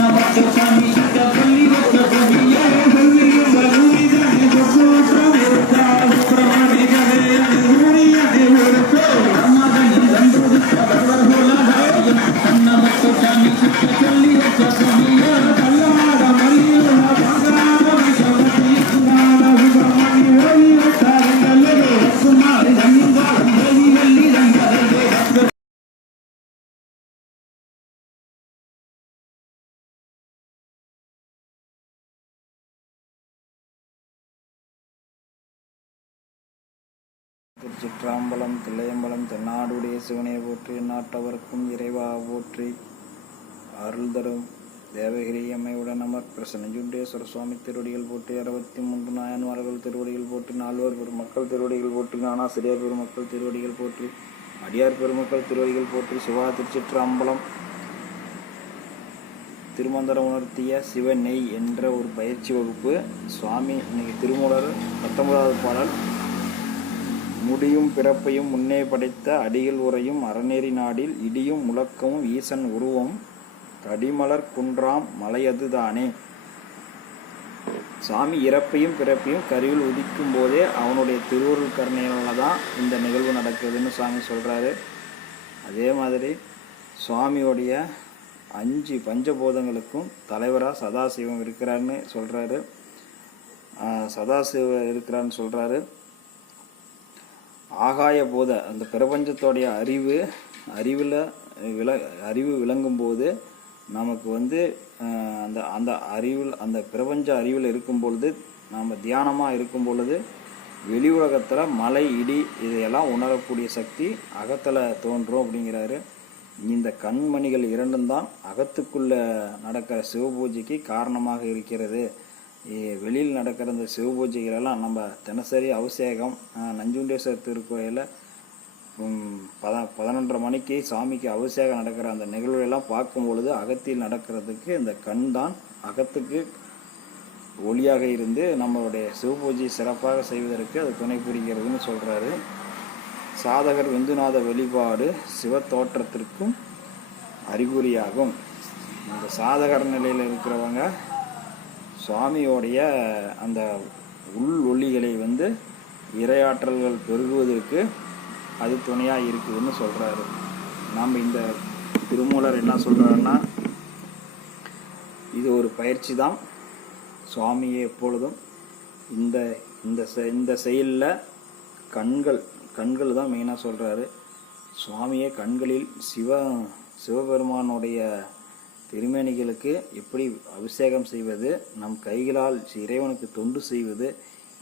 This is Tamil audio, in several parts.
Bana baktıktan bir திருச்சிற்றாம்பலம் தில்லையம்பலம் தென்னாடுடைய சிவனை போற்றி நாட்டவர்க்கும் இறைவா போற்றி அருள் தரும். தேவகிரி அம்மையுடன் அமர். பிரசனஞ்சுண்டேஸ்வர சுவாமி திருவடிகள் போற்றி அறுபத்தி மூன்று நாயன்மார்கள் திருவடிகள் போற்றி நால்வர் பெருமக்கள் திருவடிகள் போற்றி ஞானாசிரியர் பெருமக்கள் திருவடிகள் போற்றி அடியார் பெருமக்கள் திருவடிகள் போற்றி சிவா திருச்சிற்றாம்பலம். திருமந்திரம் உணர்த்திய சிவ நெய் என்ற ஒரு பயிற்சி வகுப்பு. சுவாமி இன்னைக்கு திருமூலர் பத்தொன்பதாவது பாடல். முடியும் பிறப்பையும் முன்னே படைத்த அடிகள் உரையும் அறநெறி நாடில் இடியும் முழக்கமும் ஈசன் உருவம் கடிமலர் குன்றாம் மலையதுதானே சாமி இறப்பையும் பிறப்பையும் கருவில் உதிக்கும் போதே அவனுடைய திருவருள் கருணையினால தான் இந்த நிகழ்வு நடக்குதுன்னு சாமி சொல்கிறாரு அதே மாதிரி சுவாமியோடைய அஞ்சு பஞ்சபூதங்களுக்கும் தலைவராக சதாசிவம் இருக்கிறாருன்னு சொல்கிறாரு சதாசிவம் இருக்கிறான்னு சொல்கிறாரு ஆகாய போத அந்த பிரபஞ்சத்தோடைய அறிவு அறிவில் விள அறிவு விளங்கும்போது நமக்கு வந்து அந்த அந்த அறிவில் அந்த பிரபஞ்ச அறிவில் இருக்கும் பொழுது நாம் தியானமாக இருக்கும் பொழுது வெளி உலகத்தில் மலை இடி இதையெல்லாம் உணரக்கூடிய சக்தி அகத்தில் தோன்றும் அப்படிங்கிறாரு. இந்த கண்மணிகள் இரண்டும் தான் அகத்துக்குள்ளே நடக்கிற சிவபூஜைக்கு காரணமாக இருக்கிறது. வெளியில் நடக்கிற இந்த சிவ எல்லாம் நம்ம தினசரி அபிஷேகம் நஞ்சுண்டேஸ்வரர் திருக்கோயிலில் பத பதினொன்றரை மணிக்கு சாமிக்கு அபிஷேகம் நடக்கிற அந்த நிகழ்வுகளெல்லாம் பார்க்கும் பொழுது அகத்தில் நடக்கிறதுக்கு இந்த கண் தான் அகத்துக்கு ஒளியாக இருந்து நம்மளுடைய சிவ பூஜை சிறப்பாக செய்வதற்கு அது துணை புரிகிறதுன்னு சொல்கிறாரு சாதகர் விந்துநாத வெளிப்பாடு சிவ தோற்றத்திற்கும் அறிகுறியாகும். இந்த சாதகர் நிலையில் இருக்கிறவங்க சுவாமியோடைய அந்த உள் ஒளிகளை வந்து இரையாற்றல்கள் பெருகுவதற்கு அது துணையாக இருக்குதுன்னு சொல்கிறாரு நாம் இந்த திருமூலர் என்ன சொல்கிறாருன்னா இது ஒரு பயிற்சி தான் சுவாமியே எப்பொழுதும் இந்த இந்த செ- இந்த செயலில் கண்கள் கண்கள் தான் மெயினாக சொல்கிறாரு சுவாமியே கண்களில் சிவ சிவபெருமானுடைய திருமேனிகளுக்கு எப்படி அபிஷேகம் செய்வது நம் கைகளால் இறைவனுக்கு தொண்டு செய்வது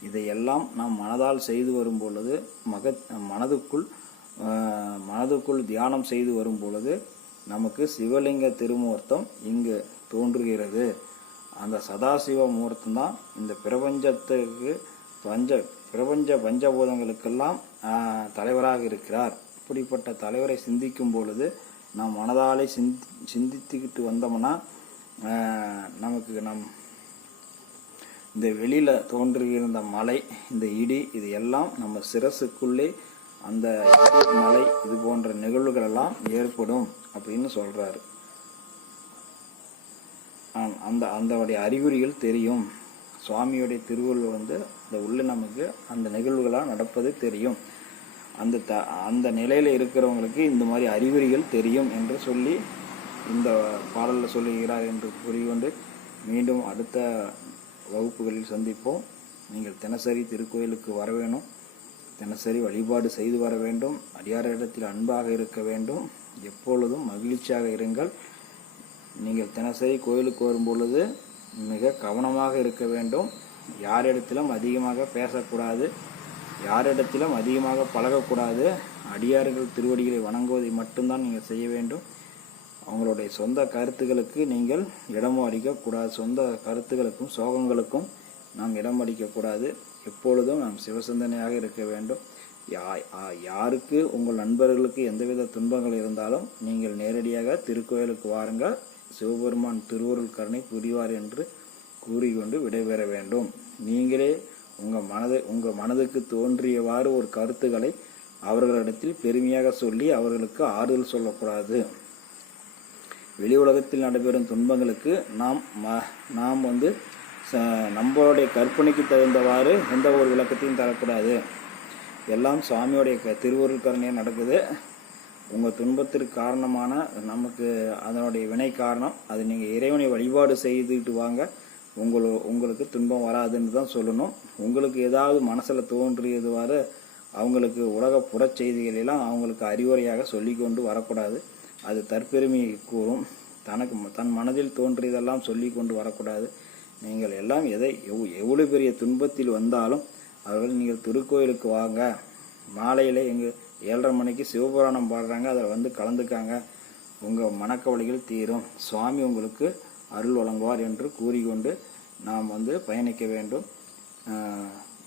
இதையெல்லாம் நாம் மனதால் செய்து வரும் பொழுது மக மனதுக்குள் மனதுக்குள் தியானம் செய்து வரும் பொழுது நமக்கு சிவலிங்க திருமூர்த்தம் இங்கு தோன்றுகிறது. அந்த சதாசிவ மூர்த்தம் தான் இந்த பிரபஞ்சத்துக்கு பஞ்ச பிரபஞ்ச பஞ்சபூதங்களுக்கெல்லாம் தலைவராக இருக்கிறார். இப்படிப்பட்ட தலைவரை சிந்திக்கும் பொழுது நாம் மனதாலே சிந்தி சிந்தித்துக்கிட்டு வந்தோம்னா நமக்கு நம் இந்த வெளியில் தோன்றுகிற இந்த மலை இந்த இடி இது எல்லாம் நம்ம சிரசுக்குள்ளே அந்த இடி மலை இது போன்ற நிகழ்வுகள் எல்லாம் ஏற்படும் அப்படின்னு சொல்கிறாரு அந்த அந்தவுடைய அறிகுறிகள் தெரியும். சுவாமியுடைய திருவள்ளுவர் வந்து இந்த உள்ள நமக்கு அந்த நிகழ்வுகளாக நடப்பது தெரியும். அந்த த அந்த நிலையில் இருக்கிறவங்களுக்கு இந்த மாதிரி அறிகுறிகள் தெரியும் என்று சொல்லி இந்த பாடலில் சொல்லுகிறார் என்று கூறிக்கொண்டு மீண்டும் அடுத்த வகுப்புகளில் சந்திப்போம். நீங்கள் தினசரி திருக்கோயிலுக்கு வர வேணும். தினசரி வழிபாடு செய்து வர வேண்டும். அடியாரிடத்தில் அன்பாக இருக்க வேண்டும். எப்பொழுதும் மகிழ்ச்சியாக இருங்கள். நீங்கள் தினசரி கோயிலுக்கு வரும்பொழுது மிக கவனமாக இருக்க வேண்டும். யாரிடத்திலும் அதிகமாக பேசக்கூடாது. யாரிடத்திலும் அதிகமாக பழகக்கூடாது. அடியார்கள் திருவடிகளை வணங்குவதை மட்டும்தான் நீங்கள் செய்ய வேண்டும். அவங்களுடைய சொந்த கருத்துக்களுக்கு நீங்கள் இடமும் அளிக்கக்கூடாது சொந்த கருத்துக்களுக்கும் சோகங்களுக்கும் நாம் இடம் அளிக்கக்கூடாது எப்பொழுதும் நாம் சிவசிந்தனையாக இருக்க வேண்டும். யா யாருக்கு உங்கள் நண்பர்களுக்கு எந்தவித துன்பங்கள் இருந்தாலும் நீங்கள் நேரடியாக திருக்கோயிலுக்கு வாருங்கள். சிவபெருமான் திருவருள் கருணை புரிவார் என்று கூறிக்கொண்டு விடைபெற வேண்டும். நீங்களே உங்கள் மனது உங்கள் மனதுக்கு தோன்றியவாறு ஒரு கருத்துக்களை அவர்களிடத்தில் பெருமையாக சொல்லி அவர்களுக்கு ஆறுதல் சொல்லக்கூடாது. வெளி உலகத்தில் நடைபெறும் துன்பங்களுக்கு நாம் ம நாம் வந்து ச நம்மளுடைய கற்பனைக்கு தகுந்தவாறு எந்த ஒரு விளக்கத்தையும் தரக்கூடாது. எல்லாம் சுவாமியோடைய க திருவருள் கருணையாக நடக்குது. உங்கள் துன்பத்திற்கு காரணமான நமக்கு அதனுடைய வினை காரணம் அது நீங்கள் இறைவனை வழிபாடு செய்துட்டு வாங்க. உங்களு உங்களுக்கு துன்பம் வராதுன்னு தான் சொல்லணும். உங்களுக்கு ஏதாவது மனசில் தோன்றியது வர அவங்களுக்கு உலக புறச்செய்திகளெல்லாம் அவங்களுக்கு அறிவுரையாக சொல்லி கொண்டு வரக்கூடாது. அது தற்பெருமையை கூறும். தனக்கு தன் மனதில் தோன்றியதெல்லாம் சொல்லி கொண்டு வரக்கூடாது. நீங்கள் எல்லாம் எதை எவ் எவ்வளோ பெரிய துன்பத்தில் வந்தாலும் அவர்கள் நீங்கள் திருக்கோயிலுக்கு வாங்க. மாலையில் எங்கள் ஏழரை மணிக்கு சிவபுராணம் பாடுறாங்க. அதில் வந்து கலந்துக்காங்க. உங்கள் மனக்கவலைகள் தீரும். சுவாமி உங்களுக்கு அருள் வழங்குவார் என்று கூறிக்கொண்டு நாம் வந்து பயணிக்க வேண்டும்.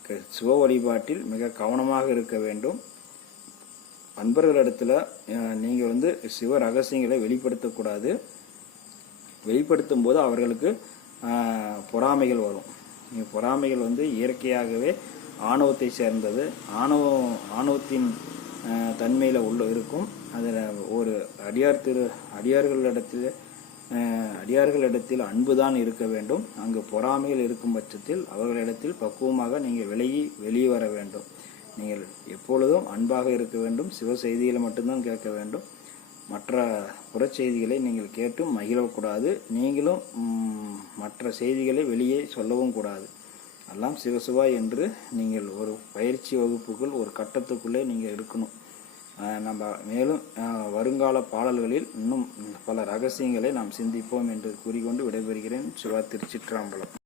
க- சிவ வழிபாட்டில் மிக கவனமாக இருக்க வேண்டும். அன்பர்களிடத்தில் நீங்கள் வந்து சிவ ரகசியங்களை வெளிப்படுத்தக்கூடாது வெளிப்படுத்தும் போது அவர்களுக்கு பொறாமைகள் வரும். பொறாமைகள் வந்து இயற்கையாகவே ஆணவத்தை சேர்ந்தது. ஆணவம் ஆணவத்தின் தன்மையில் உள்ள இருக்கும். அதில் ஒரு அடியார் திரு அடியார்களிடத்தில் அடியார்களிடத்தில் அன்பு தான் இருக்க வேண்டும். அங்கு பொறாமையில் இருக்கும் பட்சத்தில் அவர்களிடத்தில் பக்குவமாக நீங்கள் விலகி வெளியே வர வேண்டும். நீங்கள் எப்பொழுதும் அன்பாக இருக்க வேண்டும். சிவ செய்திகளை மட்டும்தான் கேட்க வேண்டும். மற்ற புறச்செய்திகளை நீங்கள் கேட்டும் மகிழக்கூடாது. நீங்களும் மற்ற செய்திகளை வெளியே சொல்லவும் கூடாது. எல்லாம் சிவசிவா என்று நீங்கள் ஒரு பயிற்சி வகுப்புக்குள் ஒரு கட்டத்துக்குள்ளே நீங்கள் இருக்கணும். நம்ம மேலும் வருங்கால பாடல்களில் இன்னும் பல ரகசியங்களை நாம் சிந்திப்போம் என்று கூறிக்கொண்டு விடைபெறுகிறேன். சிவா திருச்சிற்றம்பலம்.